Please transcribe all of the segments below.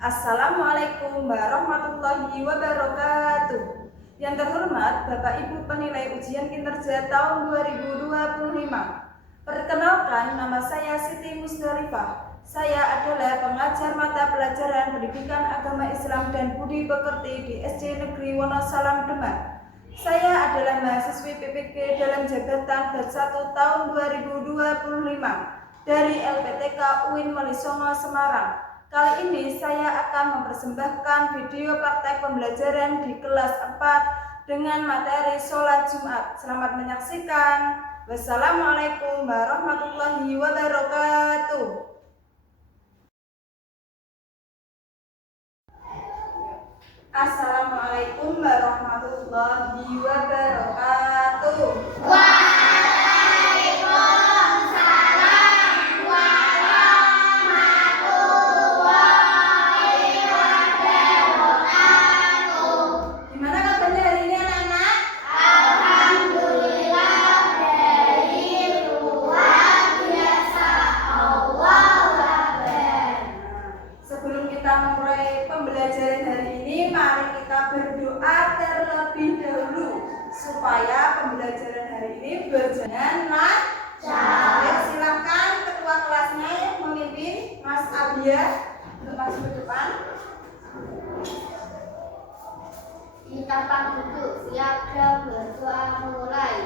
Assalamualaikum warahmatullahi wabarakatuh. Yang terhormat Bapak Ibu penilai ujian kinerja tahun 2025. Perkenalkan, nama saya Siti Musdalifah. Saya adalah pengajar mata pelajaran Pendidikan Agama Islam dan Budi Pekerti di SD Negeri Wonosalam Demak. Saya adalah mahasiswi PPG dalam jabatan batch 1 tahun 2025 dari LPTK UIN Melisongo Semarang. Kali ini saya akan mempersembahkan video praktek pembelajaran di kelas 4 dengan materi sholat Jumat. Selamat menyaksikan. Wassalamualaikum warahmatullahi wabarakatuh. Assalamualaikum warahmatullahi wabarakatuh. Pembelajaran hari ini, mari kita berdoa terlebih dahulu supaya pembelajaran hari ini berjalan lancar. Silakan ketua kelasnya yang memimpin, Mas Abia, untuk maju ke depan. Kita duduk, siaga berdoa mulai.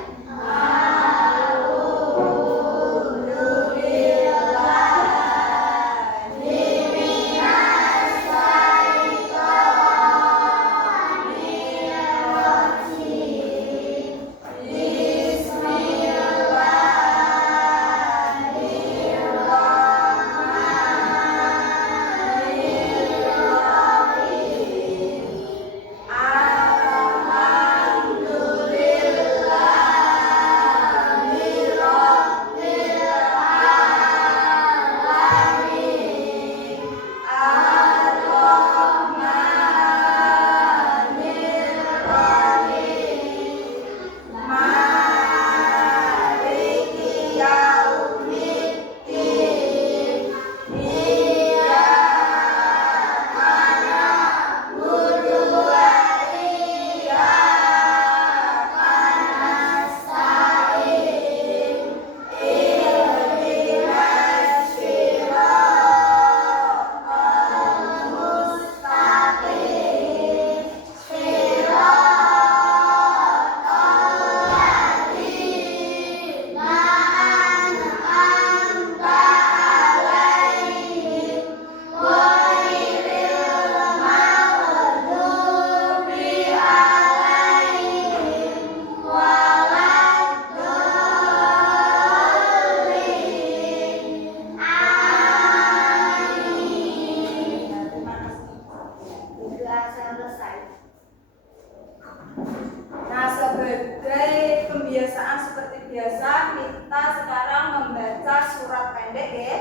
Nah, sebagai pembiasaan seperti biasa, kita sekarang membaca surat pendek ya.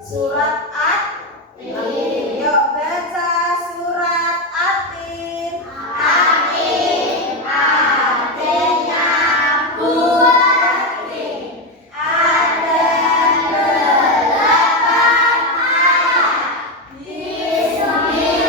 Surat At-Tin. Yuk baca surat At-Tin. Atin, artinya buati. Ada 8 ayat. Bismillahirrahmanirrahim.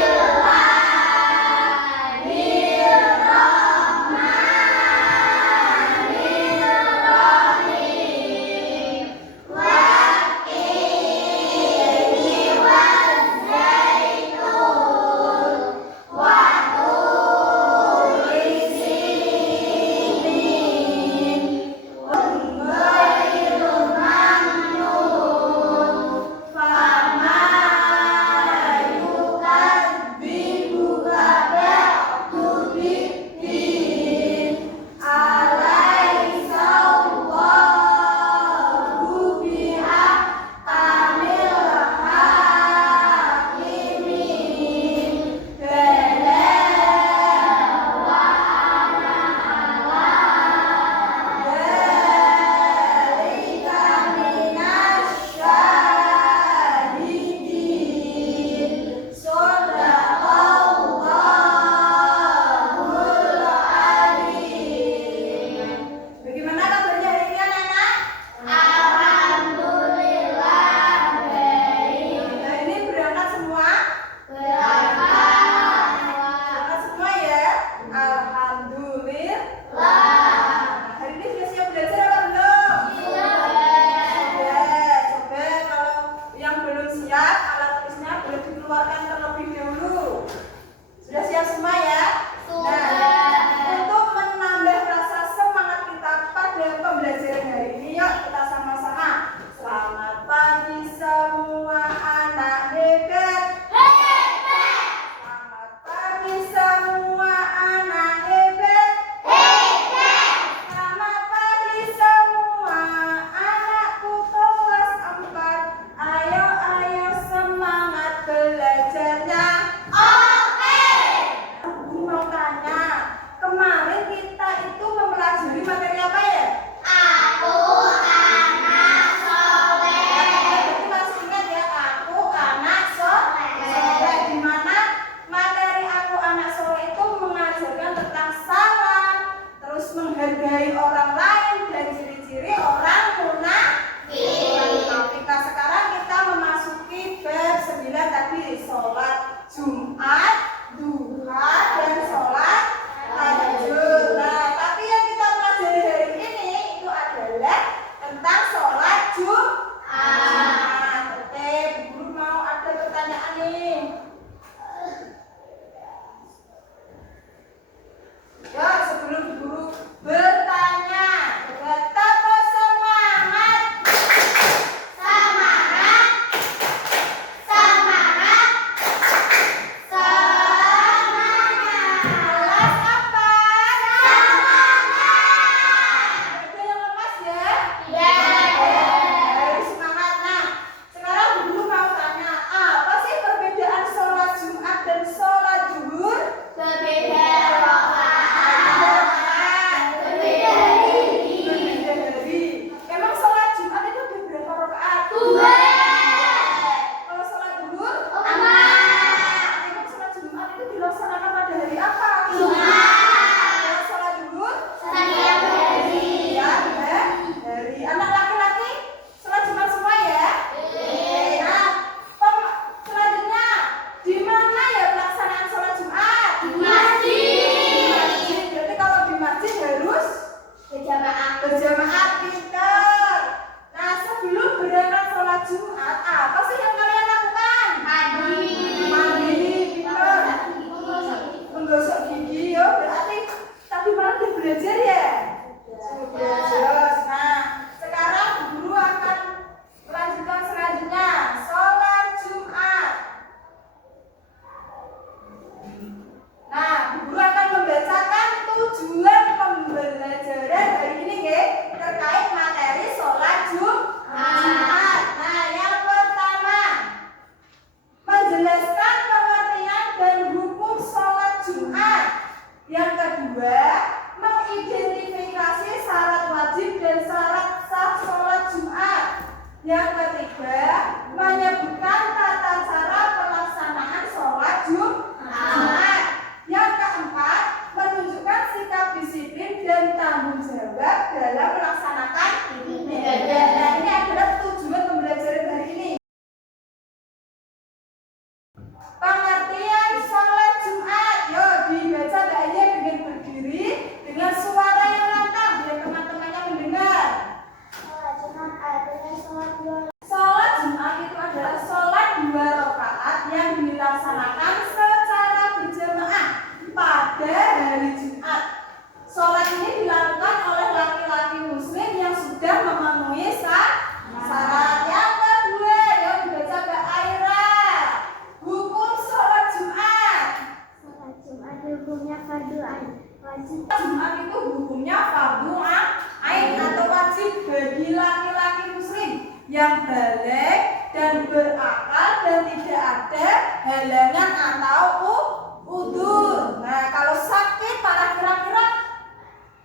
ada halangan atau udzur. Nah, kalau sakit parah kira-kira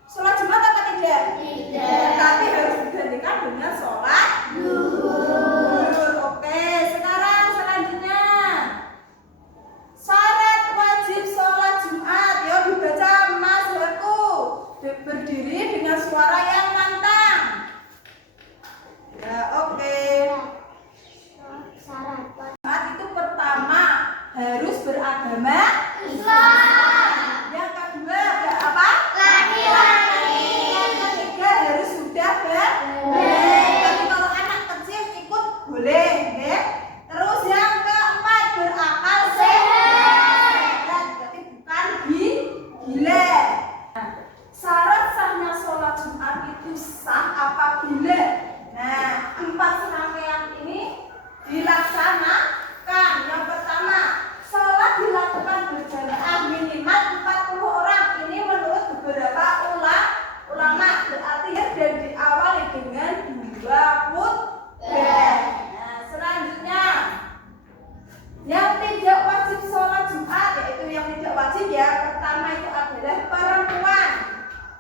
sholat Jumat apa tidak? Tidak. Tapi harus digantikan dengan sholat zuhur. Oke, sekarang selanjutnya syarat wajib sholat Jumat. Yo dibaca Mas Heku. Berdiri dengan suara yang lantang. Ya, oke. Syarat Jumat itu pertama harus beragama Islam. Yang kedua ada apa? Laki-laki. Yang ketiga harus sudah balik. Tapi kalau anak kecil ikut boleh, ya. Terus yang keempat berakal sehat. Dan berarti bukan gila. Nah, syarat sahnya sholat Jumat itu sah apabila empat serangkaian ini dilaksanakan. Yang pertama, sholat dilakukan berjamaah minimal 40 orang. Ini menurut beberapa ulama berarti dan diawali dengan 2 khutbah. Nah, selanjutnya yang tidak wajib sholat Jumat, yaitu yang tidak wajib ya. Pertama itu adalah perempuan,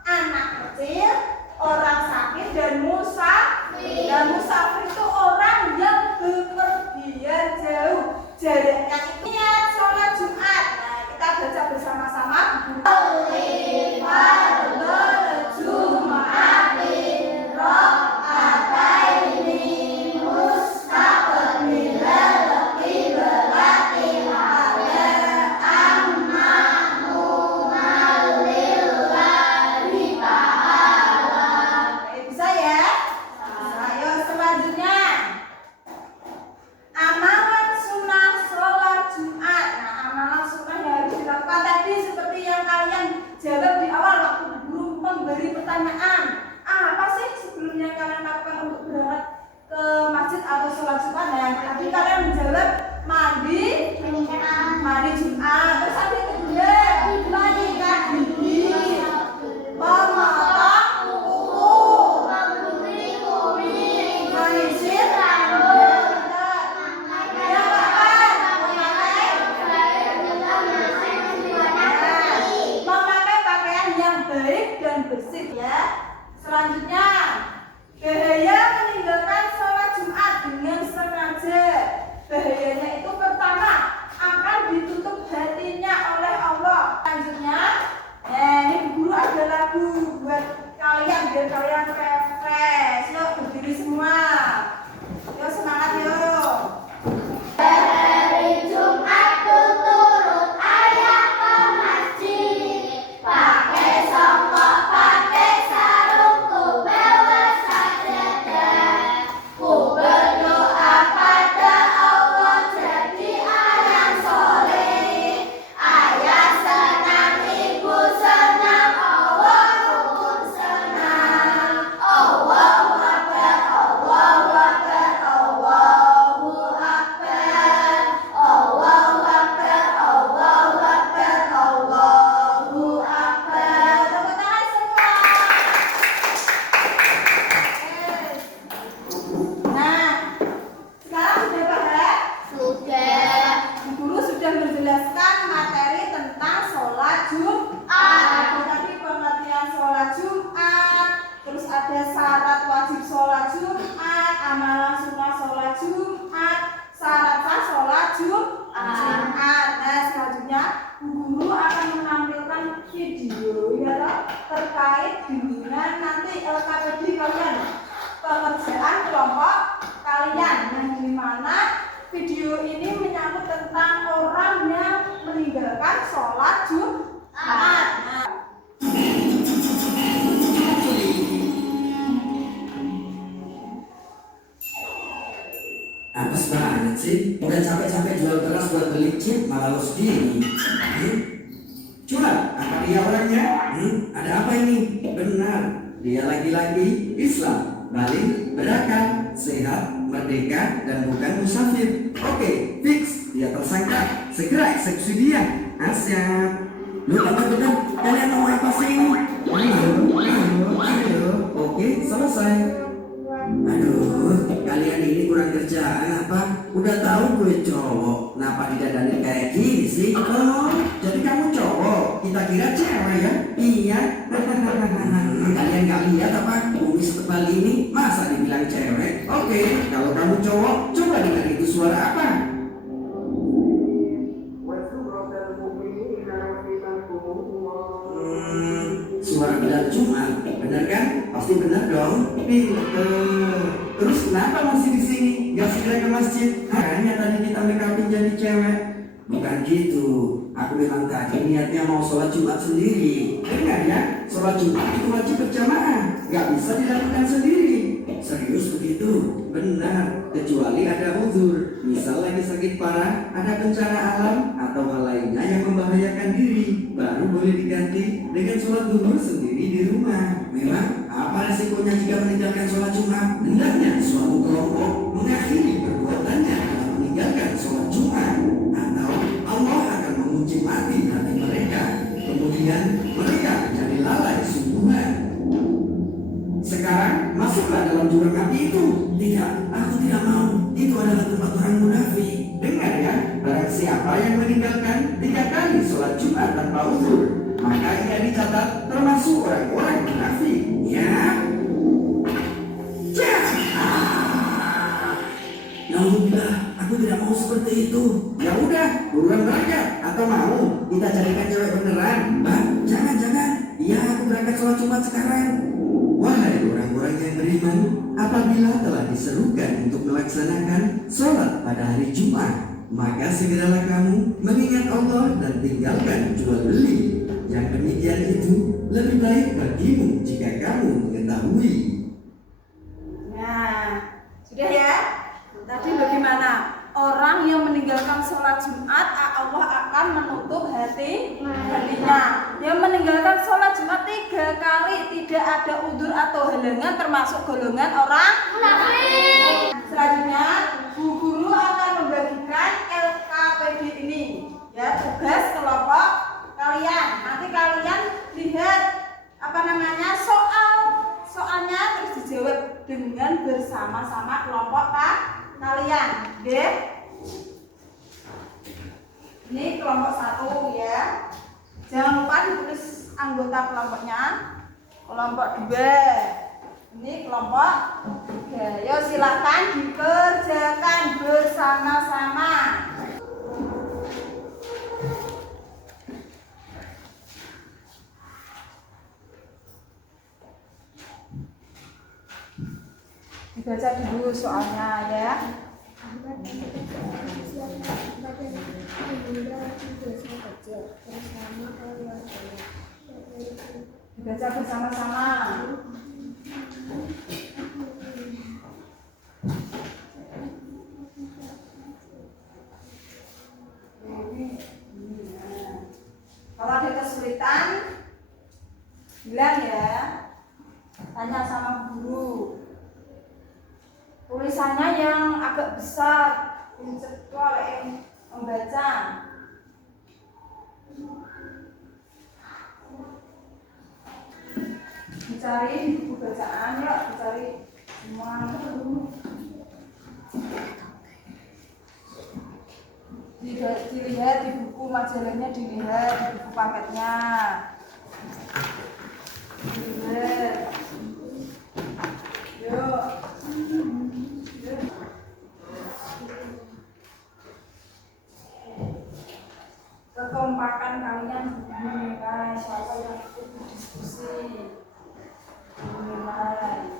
anak kecil, orang sakit dan musafir. Dan musafir itu orang yang bepergian jauh. Jaraknya itu niat sholat Jumat. Nah, kita baca bersama-sama. Bisa ya? Ayo selanjutnya. Amalan sunnah sholat Jumat. Nah, amalan sunnah yang harus dilakukan tadi seperti yang kalian jawab di awal waktu guru memberi pertanyaan. Apa sih sebelumnya kalian lakukan untuk berangkat ke masjid atau sholat Jumat? Nah, tadi kalian menjawab mandi Jumat. Terus ada kedua mandikan gigi, memotong kuku, menyisir rambut. Memakai pakaian yang baik dan bersih ya. Selanjutnya, bahaya meninggalkan sholat Jumat dengan sengaja. Bahayanya itu pertama akan ditutup hatinya oleh Allah. Selanjutnya, ini guru ada lagu buat kalian biar kalian refresh. Yuk berdiri semua. Yuk semangat yuk. Hari Jumat turut ayah ke masjid. Pakai songkok, pakai sarung, ku bawa sajadah. Ku berdoa pada Allah jadi anak soleh. Ayah senang, ibu senang, Allah pun senang. Allahu Akbar, Allahu Akbar, Allahu Akbar. Allahu Akbar, Allahu Akbar, Allahu Akbar. Tepuk tangan semua. Nah, sekarang sudah paham? Sudah. Guru sudah menjelaskan materi tentang sholat Jumat. Ada tadi pengertian sholat Jumat, terus ada syarat wajib sholat Jumat, amalan sunnah sholat Jumat, syarat sah sholat Jumat. Nah, selanjutnya guru akan menampilkan video ya toh, terkait dengan nanti LKPD kalian, pengerjaan kelompok kalian, yang dimana video ini menyangkut tentang orang yang meninggalkan sholat Jumat. Nah, Apes banget sih, udah capek-capek jual keras buat beli chip malah lo segini. Curang, apa dia orangnya? Ada apa ini? Benar, dia laki-laki Islam, balik, berakal, sehat, merdeka, dan bukan musafir. Oke, fix, dia tersangka. Segera eksekusi dia. Asyap. Lu betul, kalian mau apa sih? Ayo. Oke, selesai. Aduh, kalian ini kurang kerjaan apa? Udah tahu gue cowok, kenapa didadain kayak gini sih? Oh, jadi kamu cowok, kita kira cewek ya? Iya. Kalian gak lihat apa? Kumis tebal ini, masa dibilang cewek? Oke, kalau kamu cowok, coba dengar itu suara apa? Suara bel Jumat, bener kan? Pasti bener dong. Pinter. Terus kenapa masih di sini? Gak segera ke masjid? Makanya tadi kita make upin jadi cewek. Bukan gitu. Aku memang tadi niatnya mau sholat Jumat sendiri. Dengar ya, sholat Jumat itu wajib berjamaah. Gak bisa dilakukan sendiri. Serius begitu? Benar. Kecuali ada uzur. Misal lagi sakit parah, ada bencana alam atau hal lainnya yang membahayakan diri, baru boleh diganti dengan sholat zuhur sendiri di rumah. Memang apa resikonya jika meninggalkan sholat Jumat? Hendaknya suatu kelompok mengakhiri perbuatannya dalam meninggalkan sholat Jumat, atau Allah akan mengunci mati hati mereka. Kemudian mereka menjadi lalai sungguhan. Sekarang masuklah dalam jurang api itu. Tidak, aku tidak mau. Itu adalah tempat orang munafik. Dengar ya, barang siapa yang meninggalkan 3 kali sholat Jumat tanpa uzur, maka ia dicatat termasuk orang-orang munafik. Ya. Alhamdulillah, aku tidak mau seperti itu. Ya udah, buruan berangkat. Atau mau kita carikan cewek beneran? Mbak, jangan. Iya, aku berangkat sholat Jumat sekarang. Wahai orang-orang yang beriman, apabila telah diserukan untuk melaksanakan sholat pada hari Jumat, maka segeralah kamu mengingat Allah dan tinggalkan jual beli. Yang demikian itu lebih baik bagimu jika kamu mengetahui. Nah, sudah ya? Tadi bagaimana? Orang yang meninggalkan sholat Jumat, Allah akan menutup hatinya. Yang meninggalkan sholat Jumat 3 kali tidak ada udzur atau halangan, termasuk golongan orang munafik. Selanjutnya, Bu Guru akan membagikan LKPD ini, ya, tugas kelompok kalian. Nanti kalian lihat soalnya terus dijawab dengan bersama-sama kelompok kalian, oke? Ini kelompok 1 ya. Jangan lupa ditulis anggota kelompoknya. Kelompok 2. Ini kelompok 3. Yo, silakan dikerjakan bersama-sama. Dibaca dulu soalnya ya. Dibaca bersama-sama. Kalau ada kesulitan, bilang ya, tanya sama guru. Tulisannya yang agak besar, kalau yang membaca. Dicari buku bacaan, yuk dicari semua. Dilihat di buku majalahnya, dilihat di buku paketnya. Dilihat. Yuk. Kekompakan kalian dinilai, siapa yang ikut diskusi dinilai.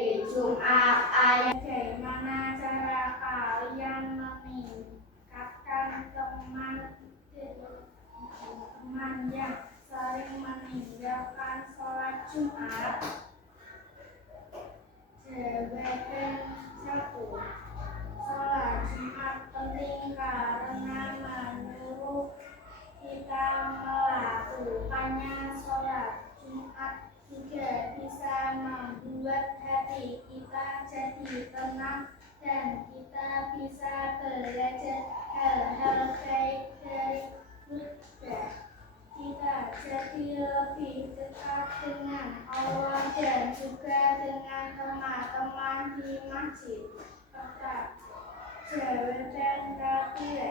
hari Jumat ayat. Bagaimana cara kalian meningkatkan teman yang sering meninggalkan sholat Jumat? Jawaban 1. Sholat Jumat penting karena menurut kita melakukannya. Sholat Jumat juga bisa membuat hati kita jadi tenang dan kita bisa belajar hal-hal baik dari Buddha. Kita jadi lebih dekat dengan Allah dan juga dengan teman-teman di masjid. Jawaban kedua,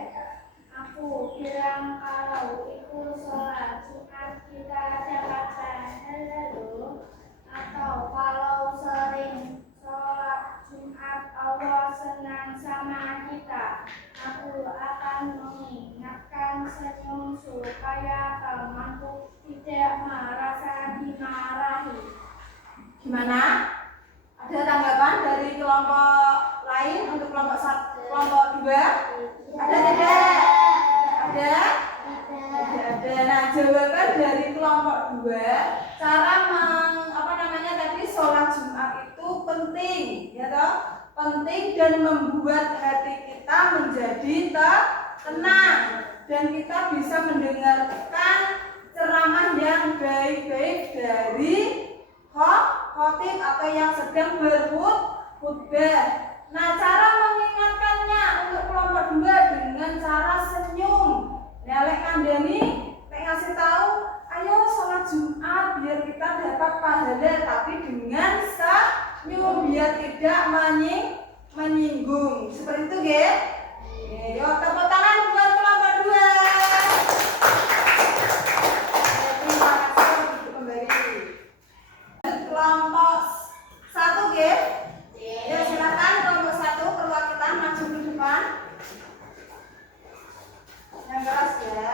aku bilang kalau ikut sholat Jumat kita dapat pahala loh. Atau kalau sering sholat Jumat Allah senang sama kita. Aku akan mengingatkan senyum supaya temanku tidak merasa dimarahi. Gimana? Ada tanggapan dari kelompok lain untuk kelompok 2? Ada tidak? Ada? Ada. Nah, jawaban dari kelompok 2, cara sholat Jumat itu penting, ya toh? Penting dan membuat hati kita menjadi tenang dan kita bisa mendengarkan ceramah yang baik-baik dari khotib atau yang sedang berkhutbah. Nah, cara mengingatkannya untuk kelompok 2 dengan cara senyum. Nah, lek kandani ngasih tahu, ayo sholat Jumat biar kita dapat pahala, tapi dengan senyum biar tidak menyinggung. Seperti itu, ya. Yuk, tepuk tangan buat kelompok 2. Terima kasih kembali. Kelompok 1, ya. Ya, silakan kelompok 1 perwakilan maju ke depan. Yang keras, ya.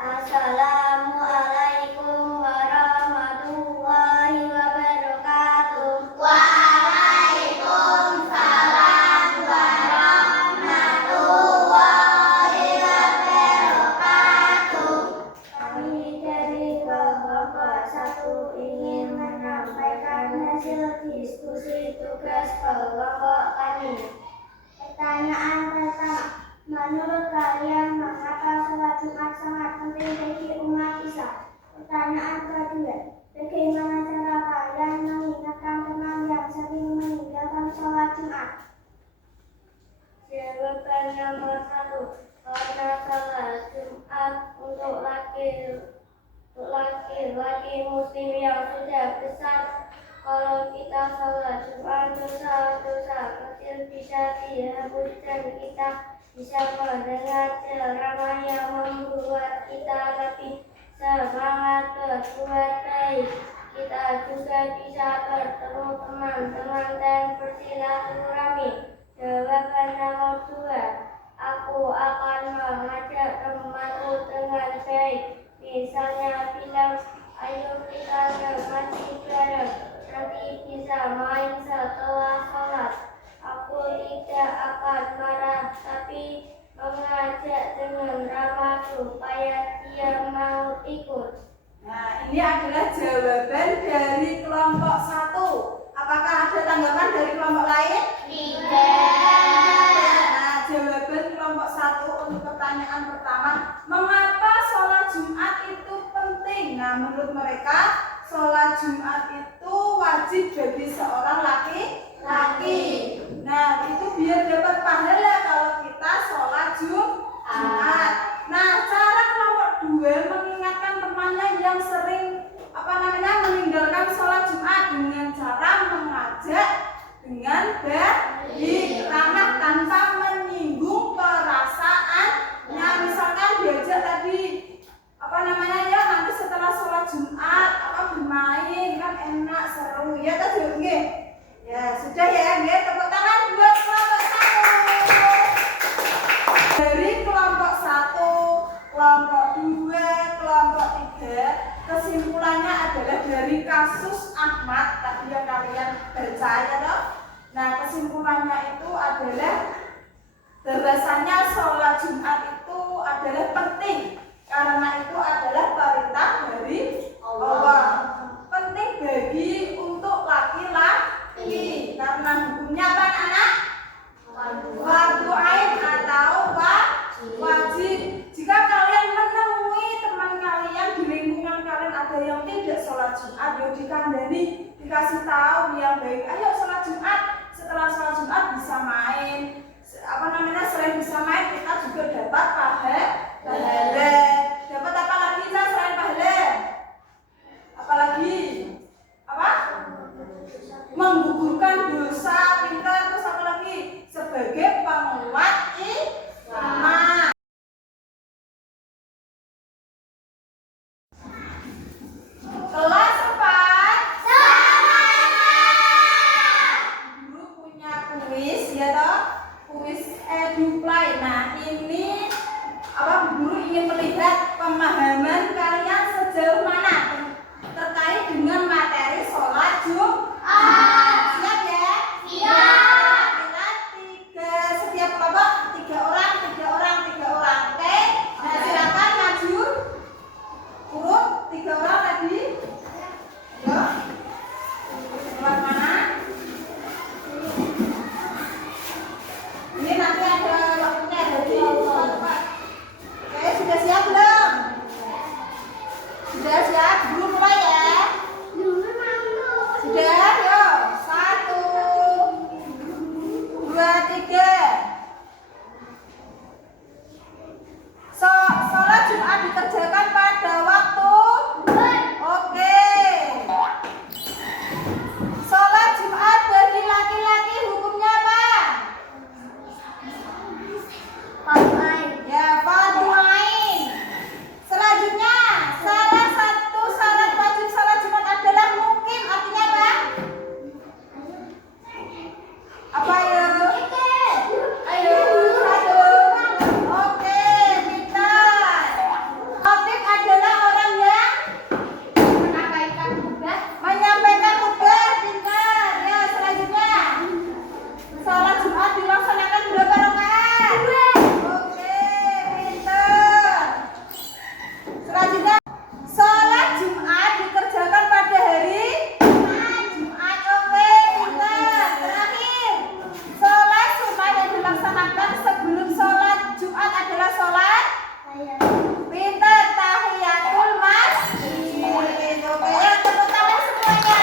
Assalamualaikum warahmatullahi wabarakatuh. Waalaikumsalam warahmatullahi wabarakatuh. Kami dari kelompok 1 ingin menyampaikan hasil diskusi tugas kelompok kami. Pertanyaan pertama, menurut kalian mengapa sholat Jumat sangat penting bagi umat Islam? Pertanyaan kedua, bagaimana cara kalian mengingatkan teman yang sering meninggalkan sholat Jumat? Jawaban nomor 1, karena sholat Jumat untuk laki-laki muslim yang sudah besar. Kalau kita sholat Jumat, dosa-dosa kecil bisa dihapus dan kita bisa mendengar ceramah yang membuat kita lebih semangat berbuat baik. Kita juga bisa bertemu teman-teman dan bersilaturahmi. Jawaban nomor 2, aku akan mengajak temanku dengan baik. Misalnya bilang, ayo kita ngaji bareng, nanti bisa main setelah sholat. Aku tidak akan marah, tapi mengajak dengan ramah supaya dia mau ikut. Nah, ini adalah jawaban dari kelompok 1. Apakah ada tanggapan dari kelompok lain? Tidak. Nah, jawaban kelompok 1 untuk pertanyaan pertama, mengapa sholat Jumat itu penting? Nah, menurut mereka sholat Jumat itu wajib bagi seorang laki-laki. Nah, itu biar dapat pahala kalau kita sholat Jumat. Nah, cara kelompok 2 mengingatkan temannya yang sering meninggalkan sholat Jumat dengan cara mengajak dengan baik, ramah tanpa menyinggung perasaannya. Misalkan diajak tadi nanti setelah sholat Jumat bermain kan enak seru ya, tadi baca ya toh. Nah, kesimpulannya itu adalah bahwasanya sholat Jumat itu adalah penting karena itu adalah perintah dari Allah. Penting bagi untuk laki-laki karena hukumnya apa anak? Fardu ain atau wajib. Jika kalian menemui teman kalian di lingkungan kalian ada yang tidak sholat Jumat, yuk dikandani, dikasih tahu yang baik. Ayo sholat Jumat. Setelah sholat Jumat bisa main. Selain bisa main kita juga dapat pahala. Dapat apa lagi selain pahala? Apalagi? Apa? Menggugurkan dosa, pintar, terus apa lagi? Sebagai penguat iman. Kelas 4 guru punya kuis ya toh, kuis EduPlay. Nah ini guru ingin melihat pemahaman kalian sejauh mana terkait dengan materi sholat Jumat. Siap ya? Siap. Kita setiap kelompok 3 orang. Oke? Nah silakan maju. Urut 3 orang tadi. Yuk. Keluar mana? Ini nanti ada waktunya jadi. Oke, sudah siap belum? Sudah siap? Guru mulai ya. Sudah, yuk. 1, 2, 3. Sholat Jumat dikerjakan pada waktu. Oke. Sholat Jumat bagi laki-laki hukumnya apa? Ya, fardu ain. Selanjutnya, salah satu syarat wajib sholat Jumat adalah mukim. Artinya apa? Apa ya? Ayo, 1. Oke, pintar. Khotib adalah orang yang menyampaikan khutbah. Pintar. Ya, selanjutnya. Sholat Jumat dilaksanakan berapa rakaat? Oke, pintar. Selanjutnya, sholat Jumat dikerjakan pada hari Jumat. Oke, pintar. Terakhir, sholat sunat yang dilaksanakan sebelum sholat Jumat adalah sholat pintar, tahiyatul masjid. Oke, ya, tepuk tangan semuanya.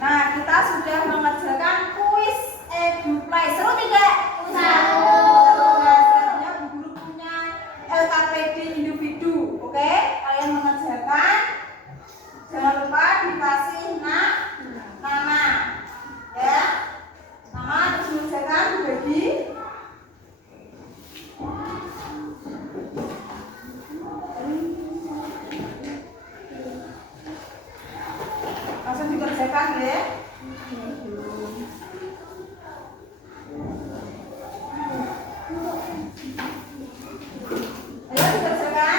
Nah, kita sudah mengerjakan kuis EduPlay. Seru tidak? Seru. Nah, selanjutnya Bu Guru punya LKPD individu. Oke, kalian mengerjakan. Jangan lupa dikasih nama. Ya. Nama terus mengerjakan bagi. Langsung dikerjakan ya. Ayo dikerjakan.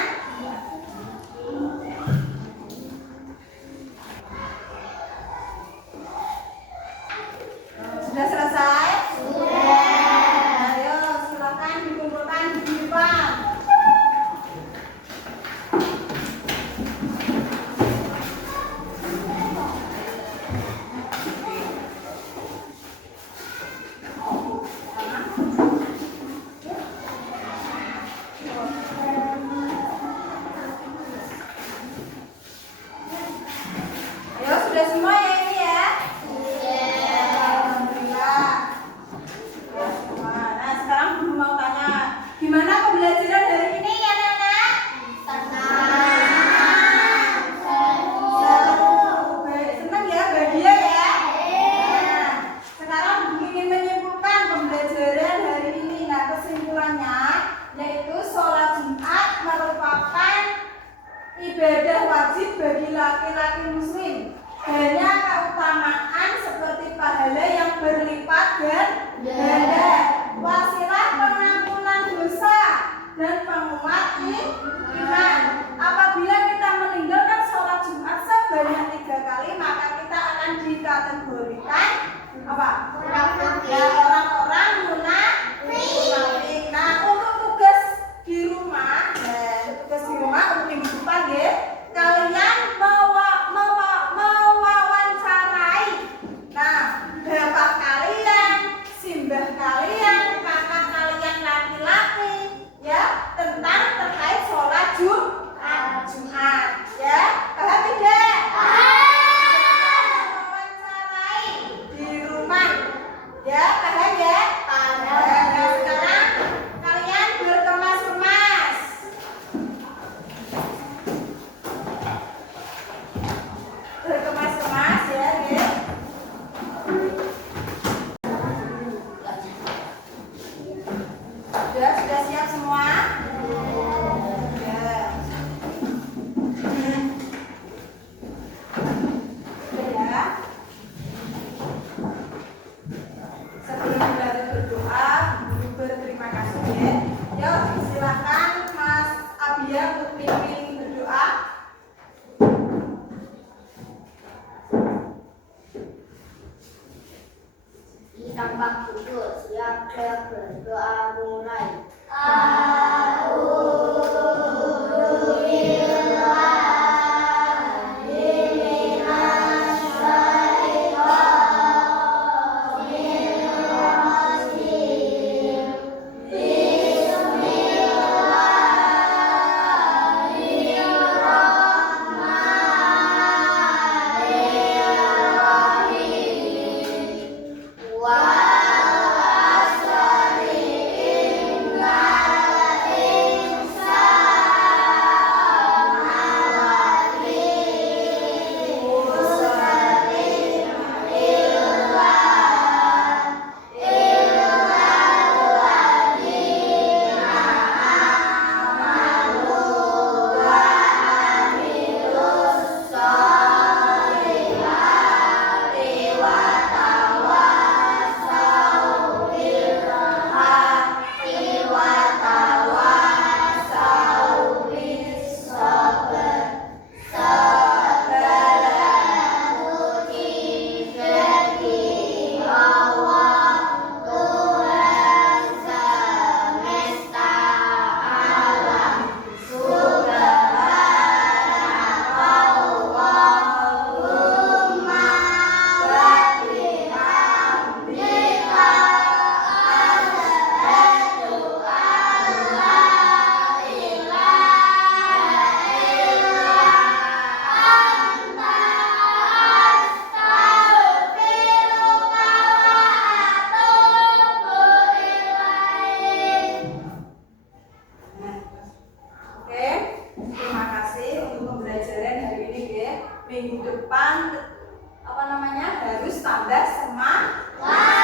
Sudah selesai? Sudah. Ayo silakan dikumpulkan di depan. Apa? Munafik. Ya, orang-orang munafik. Nah, untuk tugas di rumah, untuk minggu depan ya, kalian mewawancarai. Nah, bapak kalian, simbah kalian, kakak kalian laki-laki, ya, tentang terkait sholat Jumat, ya, paham tidak? Mewawancarai di rumah, ya, paham ya? Nah, sekarang kalian berkemas-kemas. Berkemas-kemas ya, ya. Sudah siap semua? Ya. Sudah ya. Sebelum kita berdoa, berterima kasih ya. Yuk, silakan Mas Abia untuk pimpin berdoa. Tampak duduk, siap berdoa mulai. Oke, terima kasih untuk pembelajaran hari ini ya. Minggu depan harus tambah semangat.